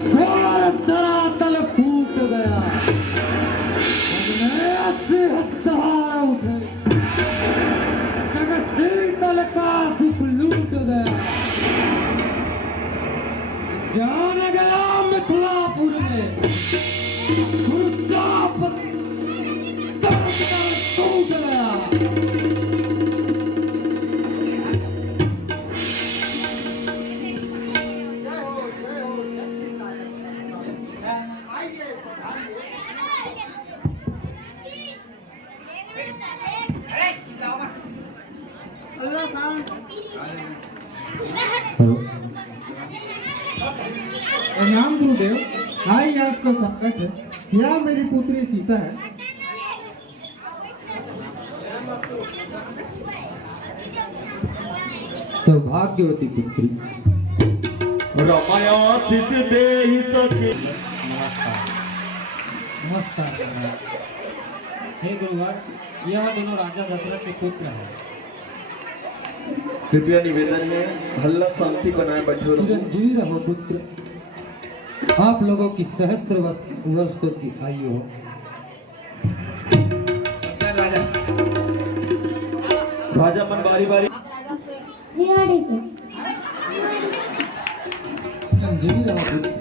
और धरातल फूट गया, उठे जग शीतल का सुख लूट गया। जान गया मिथिलापुर में गुरुचाप दर्द कर टूट गया। प्रणाम गुरुदेव। हाय, आपका स्वागत है। यह मेरी पुत्री सीता है। सौभाग्यवती पुत्री। रमायासिस देहि सखी। नमस्कार। हे गुरुवर, यह दोनों राजा दशरथ के पुत्र हैं। कृपया निवेदन है, हल्ला शांति बनाए बैठे रहो। चिरंजीवी रहो पुत्र। आप लोगों की सहस्त्र वर्षों की आयु हो। राजा मन बारी बारी चिरंजीवी रहो पुत्र।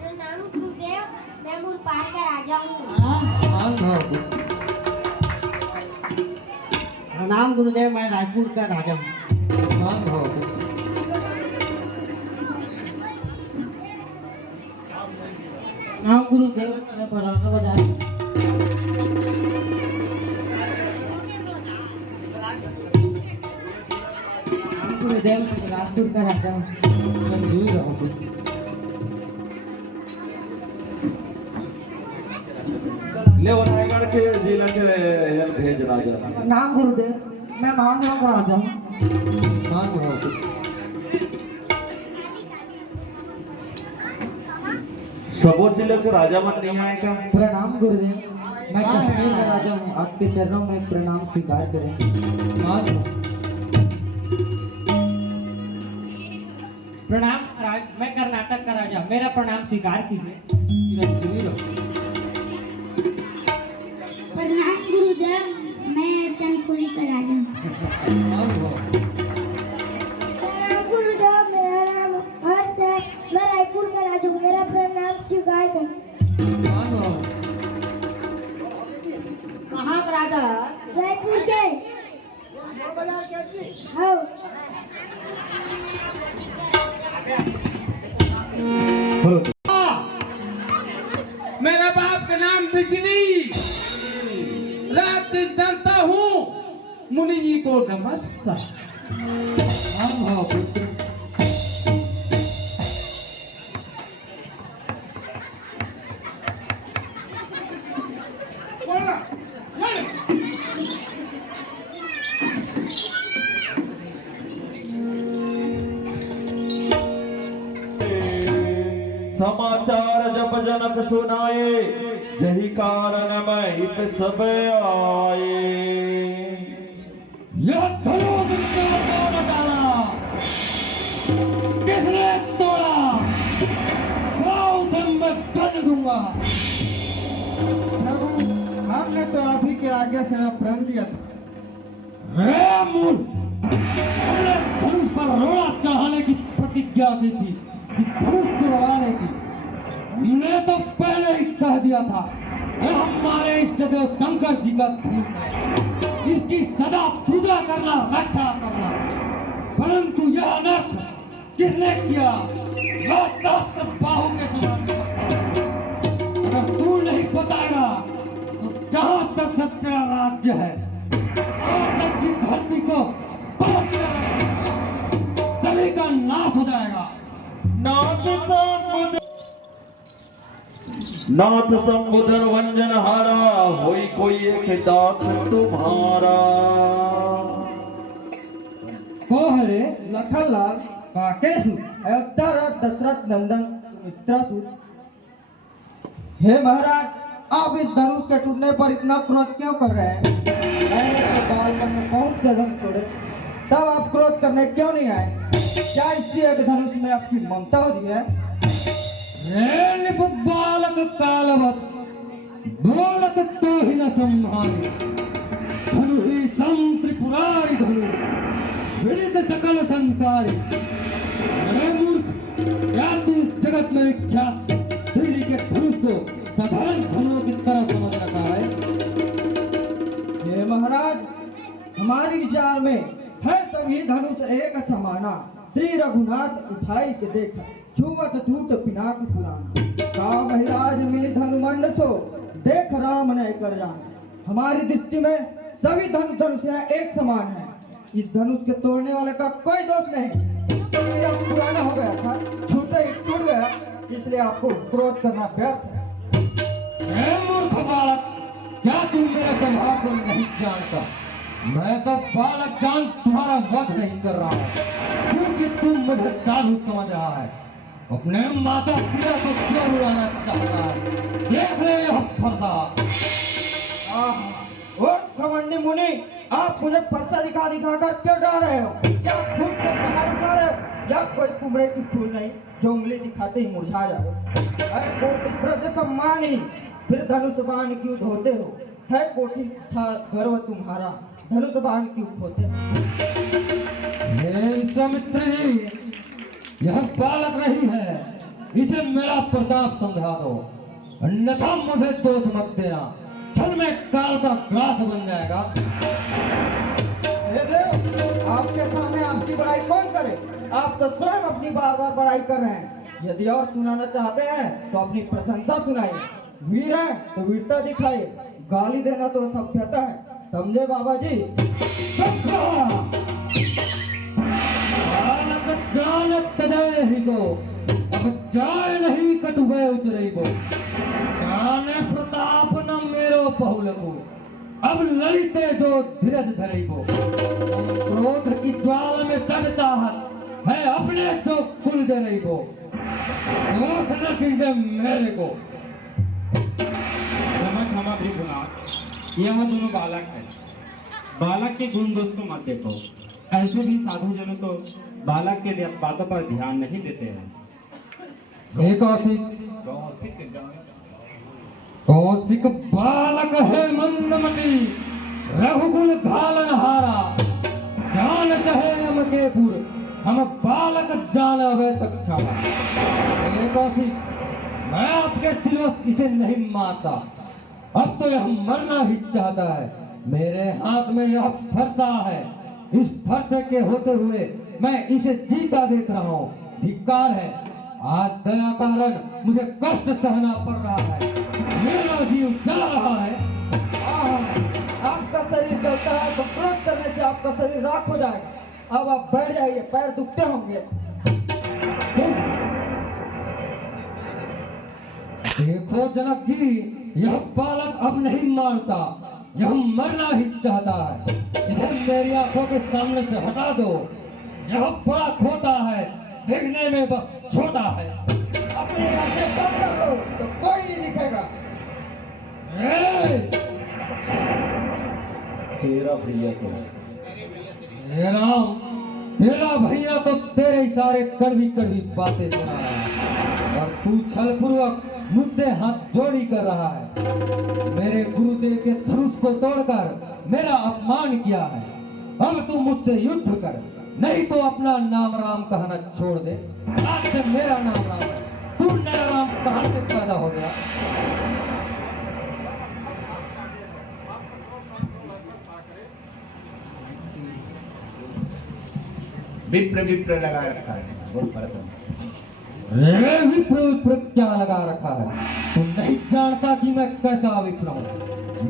प्रणाम गुरुदेव, मैं मुरपार का राजा हूँ। प्रणाम गुरुदेव, मैं रायपुर का राजा हूँ। प्रणाम गुरुदेव, मैं बरौना बाजार गुरुदेव, मैं बिलासपुर का राजा हूँ। चिरंजीवी रहो पुत्र। ले वो रायगढ़ के जिला के भेज राजा। प्रणाम गुरुदेव, मैं मानगांव का राजा हूँ। सबो जिले के राजा मन नहीं आएगा। प्रणाम गुरुदेव, मैं कश्मीर का राजा हूँ। आपके चरणों में प्रणाम स्वीकार करें। प्रणाम, मैं कर्नाटक का राजा, मेरा प्रणाम स्वीकार कीजिए। चिरंजीवी रहो। प्रणाम गुरुदेव, मैं चंदपुरी का राजा हूँ। प्रणाम गुरुदेव, मेरा नाम हर्ष है, मैं रायपुर का राजा हूँ। मेरा प्रणाम स्वीकार करें। कहाँ का राजा? रायपुर के। हाँ। मेरा बाप का नाम बिजली। रात दिन डरता हूँ। मुनि जी को नमस्कार। पुत्र। समाचार जब जनक सुनाए, जही कारण मैं इत सब आए। यह धनुष तोड़ डाला, किसने तोड़ा? उसे मैं कर दूंगा। प्रभु, हमने तो आप ही के आज्ञा से प्रण दिया था। रे मूर्ख, हमने धनुष पर रोड़ा चढ़ाने की प्रतिज्ञा की थी कि धनुष तोड़वाने की। हमने तो पहले ही कह दिया था, यह हमारे इष्ट देव शंकर जी का धनुष है। इसकी सदा पूजा करना, रक्षा करना। परंतु यह अनर्थ किसने किया? शास्त्र बाहु के समान। अगर तू नहीं बताएगा तो जहां तक सत्य राज्य है, वहां तक की धरती को पलट कर सभी का नाश हो जाएगा। नाथ संबोधन वंजन हारा, होई कोई एक दास तुम्हारा। कौन है रे? लखनलाल काकेशु। अयोध्या राज दशरथ नंदन मित्रासुर। हे महाराज, आप इस धनुष के टूटने पर इतना क्रोध क्यों कर रहे हैं? मैंने तो बालपन में बहुत से धनुष तोड़े, तब आप क्रोध करने क्यों नहीं आए? क्या इसी एक धनुष में आपकी ममता हो रही है? रे निप बालक कालवत बोलत तो ही न संभाले, धनु ही सम त्रिपुरारी धनु विदित सकल संसारी। अरे मूर्ख, क्या तू इस जगत में विख्यात श्री के धनुष को साधारण धनुओं की तरह समझ रखा है? ये महाराज, हमारी विचार में है सभी धनुष एक समाना। श्री रघुनाथ उठाई के देख छुवत टूट पिनाक पुराण। का महिराज मिली धनुमंड सो देख राम ने कर जान। हमारी दृष्टि में सभी धनुष एक समान है। इस धनुष के तोड़ने वाले का कोई दोष नहीं। तो यह पुराना हो गया था, छूते ही टूट गया, इसलिए आपको क्रोध करना व्यर्थ है। हे मूर्ख बालक, क्या तू मेरे स्वभाव को नहीं जानता? मैं तो बालक जान तुम्हारा वध नहीं कर रहा हूँ, क्योंकि तू मुझे साधु समझ रहा है। अपने माता पिता को क्यों बुलाना चाहता है? देख ले यह फरसा। ओ घमंडी मुनि, आप मुझे फरसा दिखा दिखाकर क्यों डरा रहे हो? क्या खुद से बाहर उठा रहे हो या कोई कुमरे की फूल नहीं जो उंगली दिखाते ही मुरझा जाए? है कोटि ब्रज सम्मानी, फिर धनुष बाण क्यों धोते हो? है कोटि था गर्व तुम्हारा, धनुष बाण क्यों खोते हो? हे सौमित्र जी, यह बालक नहीं है, इसे मेरा प्रताप समझा दो, अन्यथा मुझे दोष मत देना। छल में काल का ग्रास बन जाएगा। हे देव, आपके सामने आपकी बड़ाई कौन करे? आप तो स्वयं अपनी बार बार बड़ाई कर रहे हैं। यदि और सुनाना चाहते हैं तो अपनी प्रशंसा सुनाइए। वीर है तो वीरता दिखाइए, गाली देना तो सभ्यता है, समझे बाबा जी? बालक जानत तजय ही को, अब जाय नहीं कटुबे उचरई को। जाने प्रताप न मेरो बहुलको, अब ललिते जो धीरज धरई को। क्रोध की ज्वाला में सड़ता है अपने जो कुल दे रही को, दोष न कीजिए मेरे को। क्षमा क्षमा भृगुनाथ, यह दोनों बालक है। बालक के गुण दोष को मत देखो। ऐसे भी साधु जनों तो बालक के लिए बातों पर ध्यान नहीं देते हैं। कौशिक बालक है मंदमती, रघुकुल घालन हारा। जान चाहे यम के पुर, हम बालक जान अवे तक छाड़ा। हे कौशिक, मैं आपके सिरों इसे नहीं मारता, अब तो यह मरना ही चाहता है। मेरे हाथ में यह फरसा है, इस फरसे के होते हुए मैं इसे जीता देख रहा हूँ। धिक्कार है, आज दया कारण मुझे कष्ट सहना पड़ रहा है, मेरा जीव जल रहा है। आपका शरीर जलता है तो क्रोध करने से आपका शरीर राख हो जाएगा। अब आप बैठ जाइए, पैर दुखते होंगे। देखो जनक जी, यह बालक अब नहीं मानता, यह मरना ही चाहता है। इसे मेरी आंखों के सामने से हटा दो। यह बड़ा खोटा है, देखने में बस छोटा है। अपनी आंखें बंद कर दो तो कोई नहीं दिखेगा। तेरा भैया तो हे राम, तेरा भैया तो तेरे सारे कड़वी कड़वी बातें सुना रहा है, और तू छल पूर्वक मुझसे हाथ जोड़ी कर रहा है। मेरे गुरुदेव के धनुष को तोड़कर मेरा अपमान किया है। अब तू मुझसे युद्ध कर, नहीं तो अपना नाम राम कहना छोड़ दे। आज से मेरा नाम राम है, तू नया राम कहां से पैदा हो गया? विप्र विप्र लगा रखा है, बोल परतन। रे विप्र विप्र क्या लगा रखा है? तू नहीं जानता कि मैं कैसा विप्र हूँ।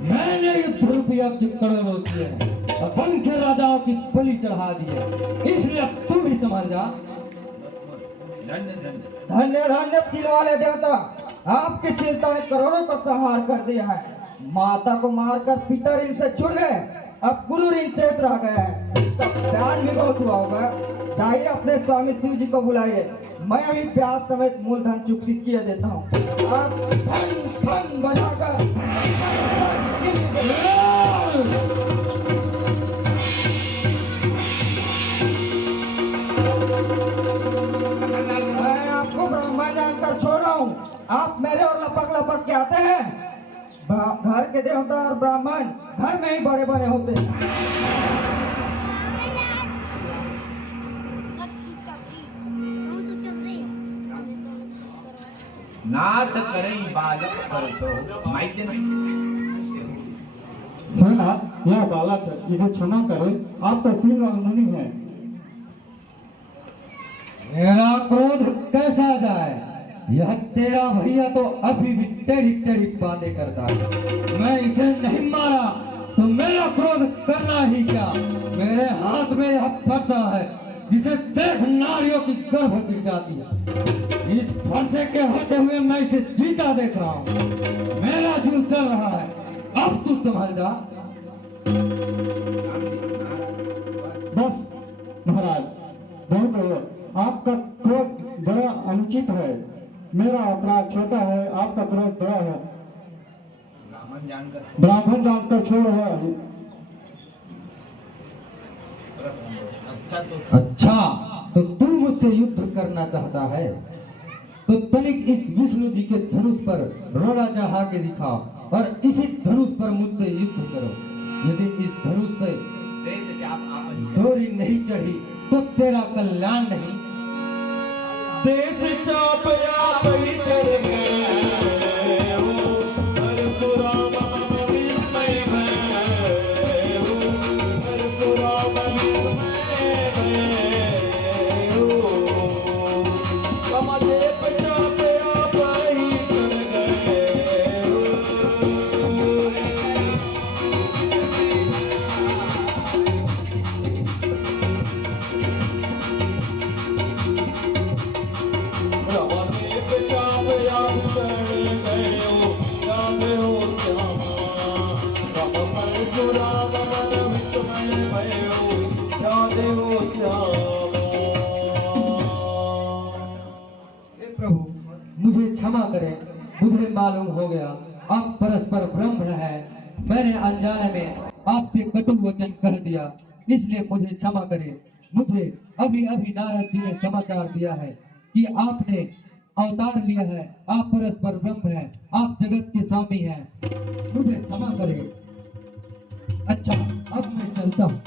मैंने युद्ध रुपया के करोड़ों किए हैं, असंख्य राजाओं की बलि चढ़ा दी है, इसलिए तू भी समझ जा। धन्य धन्य सील वाले देवता, आपकी शीलता ने करोड़ों का संहार कर दिया है। माता को मारकर पिता ऋण से छुट गए, अब गुरु ऋण शेष रह गया है। इसका प्यार भी बहुत हुआ होगा। जाइए अपने स्वामी शिव जी को बुलाइए, मैं अभी प्याज समेत मूलधन चुकती किए देता हूँ। आप धन धन बनाकर मैं आपको ब्राह्मण जानकर छोड़ रहा हूँ। आप मेरे और लपक लपक के आते हैं। घर के देवता और ब्राह्मण घर में ही बड़े बड़े होते हैं। नाथ करें बालक पर तो माइके भोलेनाथ, यह बालक है, इसे क्षमा करें, आप तो शिव मुनि हैं। मेरा क्रोध कैसा जाए? यह तेरा भैया तो अभी भी टेढ़ी टेढ़ी बातें करता है। मैं इसे नहीं मारा तो मेरा क्रोध करना ही क्या? मेरे हाथ में यह फरसा है जिसे देख नारियों की गर्भ गिर जाती है। इस फरसे के होते हुए मैं इसे जीता देख रहा हूँ। मेरा जीव चल रहा है, अब तू संभल जा। बस महाराज, बहुत हो। आपका क्रोध बड़ा अनुचित है। मेरा अपराध छोटा है, आपका क्रोध बड़ा है। ब्राह्मण जानकर छोड़ है। अच्छा, तो तू मुझसे युद्ध करना चाहता है तो तनिक इस विष्णु जी के धनुष पर रोड़ा चढ़ा के दिखा और इसी धनुष पर मुझसे युद्ध करो। यदि इस धनुष से डोरी नहीं चढ़ी तो तेरा कल्याण नहीं। देश चाप आप ही चढ़ गए हो, परशुराम विस्मय भय हो, परशुराम विस्मय भय हो। समदेव चाप आप ही चढ़ गए हो। प्रभु मुझे क्षमा करें, मुझे मालूम हो गया आप परस्पर ब्रह्म है। मैंने अनजाने में आपसे कटु वचन कह दिया, इसलिए मुझे क्षमा करें। मुझे अभी अभी नारद जी ने समाचार दिया है कि आपने अवतार लिया है, आप परस्पर ब्रह्म है, आप जगत के स्वामी हैं। मुझे क्षमा करें। अच्छा, अब मैं चलता हूँ।